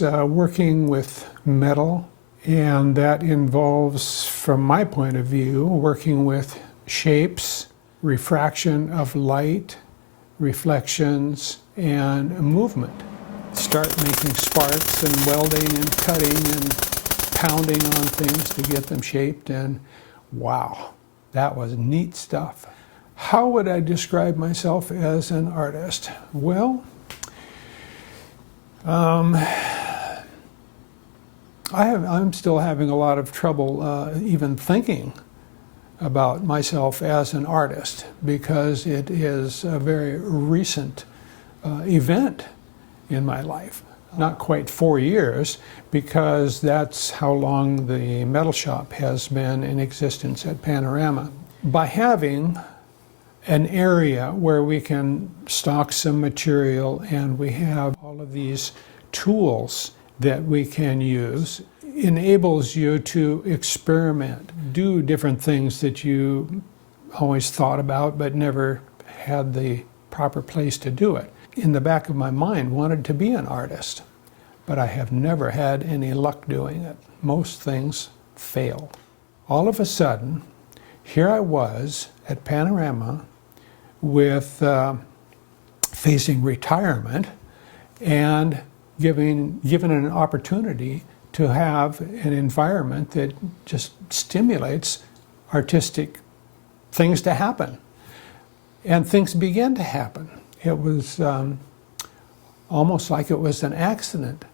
It's working with metal, and that involves, from my point of view, working with shapes, refraction of light, reflections, and movement. Start making sparks and welding and cutting and pounding on things to get them shaped, and wow, that was neat stuff. How would I describe myself as an artist? Well, I'm still having a lot of trouble even thinking about myself as an artist, because it is a very recent event in my life. Not quite 4 years, because that's how long the metal shop has been in existence at Panorama. By having an area where we can stock some material and we have all of these tools that we can use, enables you to experiment, do different things that you always thought about but never had the proper place to do it. In the back of my mind, wanted to be an artist, but I have never had any luck doing it. Most things fail. All of a sudden, here I was at Panorama with facing retirement and given an opportunity to have an environment that just stimulates artistic things to happen. And things began to happen. It was almost like it was an accident.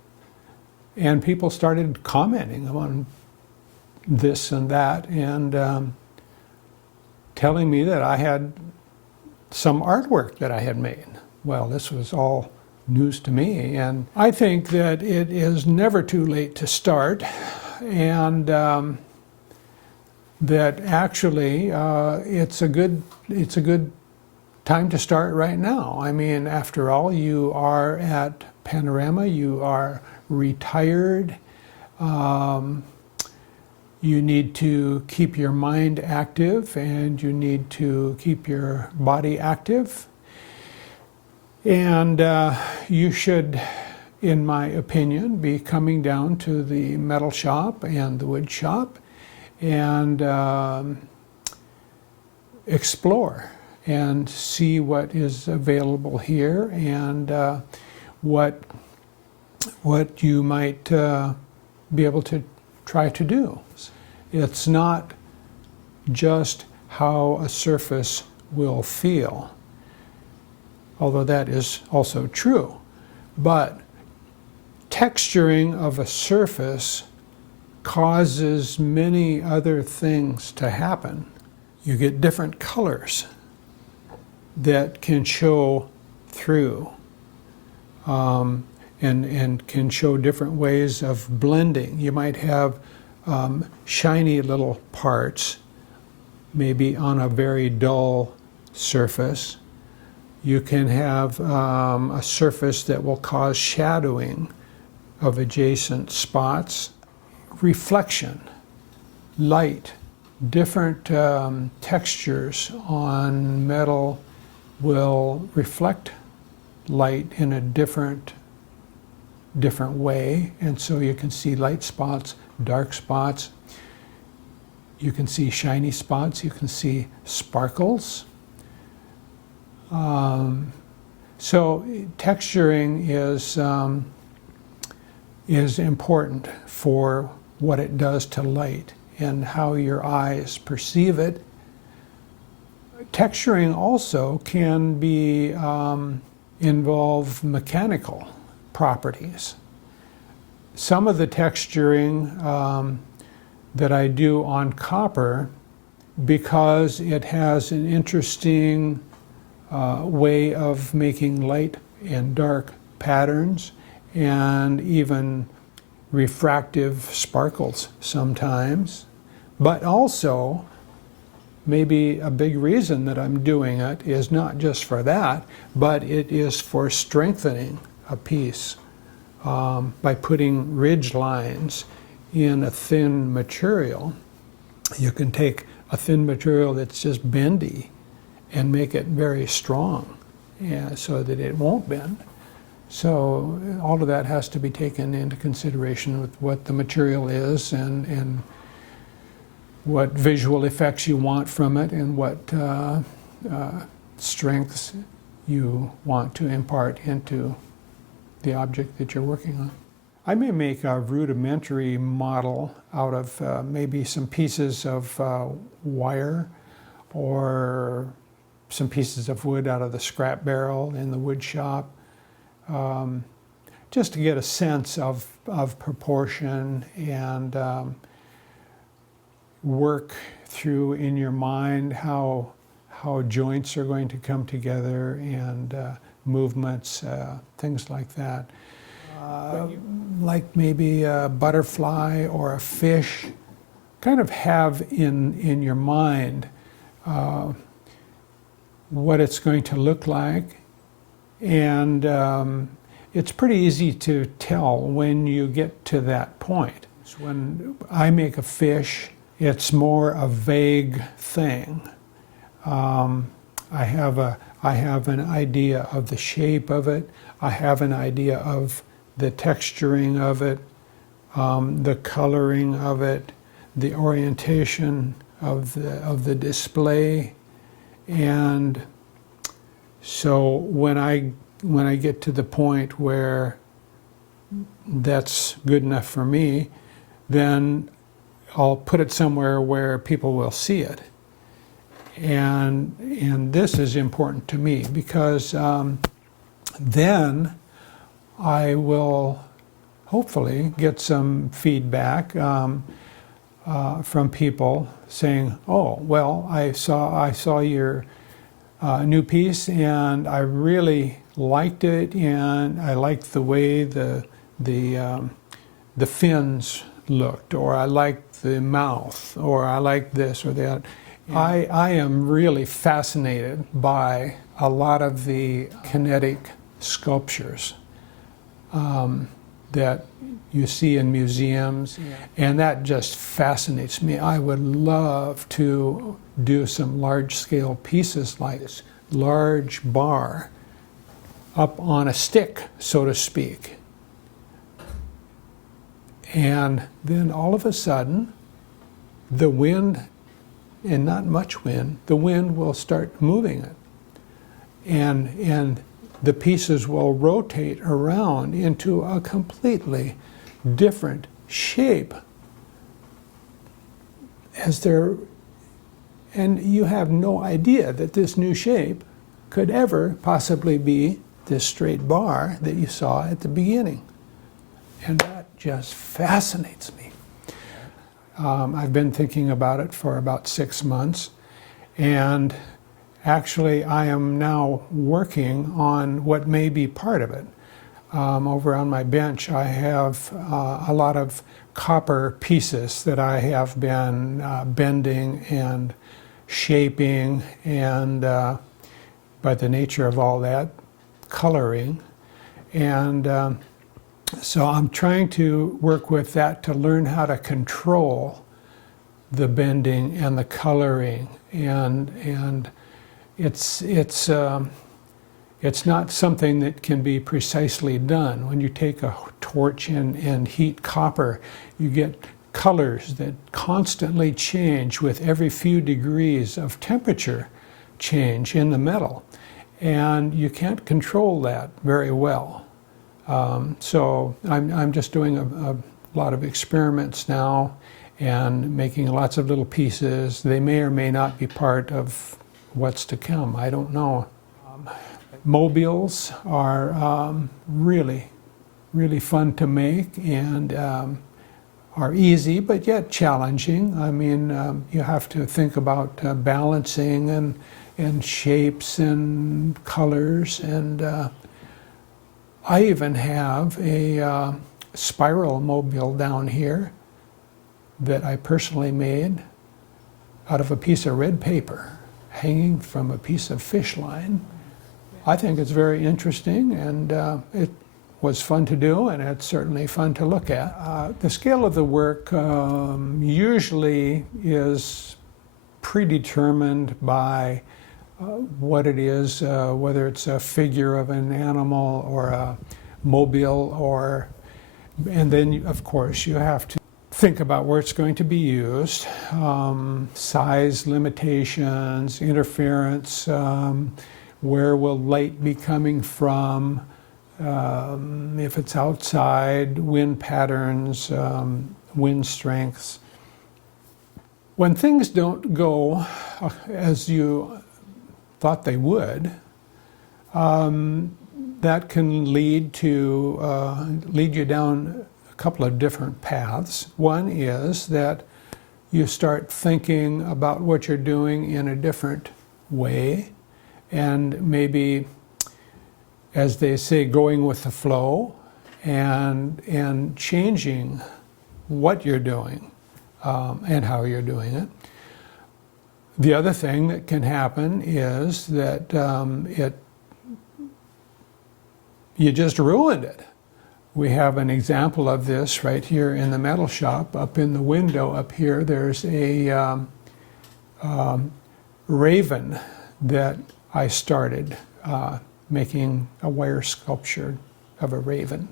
And people started commenting on this and that, and telling me that I had some artwork that I had made. Well, this was all news to me, and I think that it is never too late to start, and that actually it's a good time to start right now. I mean, after all, you are at Panorama, you are retired. You need to keep your mind active, and you need to keep your body active. And you should, in my opinion, be coming down to the metal shop and the wood shop and explore and see what is available here, and what you might be able to try to do. It's not just how a surface will feel, although that is also true, but texturing of a surface causes many other things to happen. You get different colors that can show through, and can show different ways of blending. You might have shiny little parts, maybe on a very dull surface. You can have a surface that will cause shadowing of adjacent spots. Reflection, light, different textures on metal will reflect light in a different way, and so you can see light spots, dark spots, you can see shiny spots, you can see sparkles. So texturing is important for what it does to light and how your eyes perceive it. Texturing also can be involve mechanical properties. Some of the texturing that I do on copper, because it has an interesting way of making light and dark patterns, and even refractive sparkles sometimes, but also maybe a big reason that I'm doing it is not just for that, but it is for strengthening a piece by putting ridge lines in a thin material. You can take a thin material that's just bendy and make it very strong, so that it won't bend. So all of that has to be taken into consideration with what the material is and what visual effects you want from it and what strengths you want to impart into the object that you're working on. I may make a rudimentary model out of maybe some pieces of wire or some pieces of wood out of the scrap barrel in the wood shop, just to get a sense of proportion and work through in your mind how joints are going to come together and movements, things like that. Like maybe a butterfly or a fish, kind of have in your mind what it's going to look like. And it's pretty easy to tell when you get to that point. So when I make a fish, it's more a vague thing. I have an idea of the shape of it. I have an idea of the texturing of it, the coloring of it, the orientation of the display. And so when I get to the point where that's good enough for me, then I'll put it somewhere where people will see it. And this is important to me because then I will hopefully get some feedback from people saying, "Oh, well, I saw your new piece, and I really liked it, and I liked the way the fins looked, or I liked the mouth, or I liked this or that." Yeah. I am really fascinated by a lot of the kinetic sculptures that you see in museums, yeah. And that just fascinates me. I would love to do some large-scale pieces like this large bar up on a stick, so to speak. And then all of a sudden, the wind, and not much wind, the wind will start moving it. And the pieces will rotate around into a completely different shape and you have no idea that this new shape could ever possibly be this straight bar that you saw at the beginning. And that just fascinates me. I've been thinking about it for about 6 months, and actually I am now working on what may be part of it. Over on my bench I have a lot of copper pieces that I have been bending and shaping, and by the nature of all that, coloring. And so I'm trying to work with that to learn how to control the bending and the coloring, and it's not something that can be precisely done. When you take a torch and heat copper, you get colors that constantly change with every few degrees of temperature change in the metal, and you can't control that very well. So I'm just doing a lot of experiments now and making lots of little pieces. They may or may not be part of what's to come. I don't know. Mobiles are really, really fun to make and are easy but yet challenging. I mean, you have to think about balancing and shapes and colors, and I even have a spiral mobile down here that I personally made out of a piece of red paper hanging from a piece of fish line. I think it's very interesting, and it was fun to do, and it's certainly fun to look at. The scale of the work usually is predetermined by what it is, whether it's a figure of an animal or mobile, and then of course you have to think about where it's going to be used, size limitations, interference, where will light be coming from, if it's outside, wind patterns, wind strengths. When things don't go as you thought they would, that can lead you down a couple of different paths. One is that you start thinking about what you're doing in a different way, and maybe, as they say, going with the flow and changing what you're doing and how you're doing it. The other thing that can happen is that you just ruined it. We have an example of this right here in the metal shop. Up in the window up here, there's a raven that I started making a wire sculpture of a raven.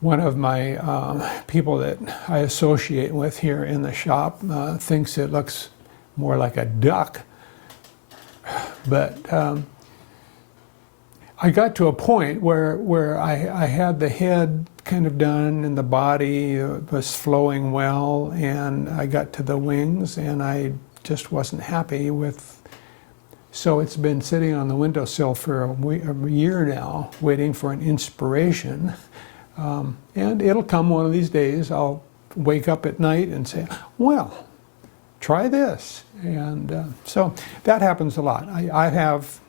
One of my people that I associate with here in the shop thinks it looks more like a duck, but I got to a point where I had the head kind of done and the body was flowing well, and I got to the wings and I just wasn't happy with. So it's been sitting on the windowsill for a year now, waiting for an inspiration. And it'll come one of these days. I'll wake up at night and say, well, try this. And so that happens a lot. I have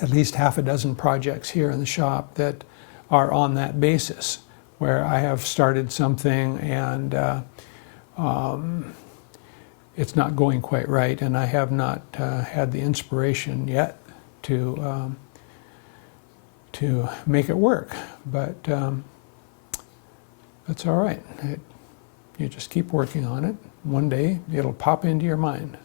at least half a dozen projects here in the shop that are on that basis, where I have started something and it's not going quite right, and I have not had the inspiration yet to make it work. But that's all right. You just keep working on it. One day it'll pop into your mind.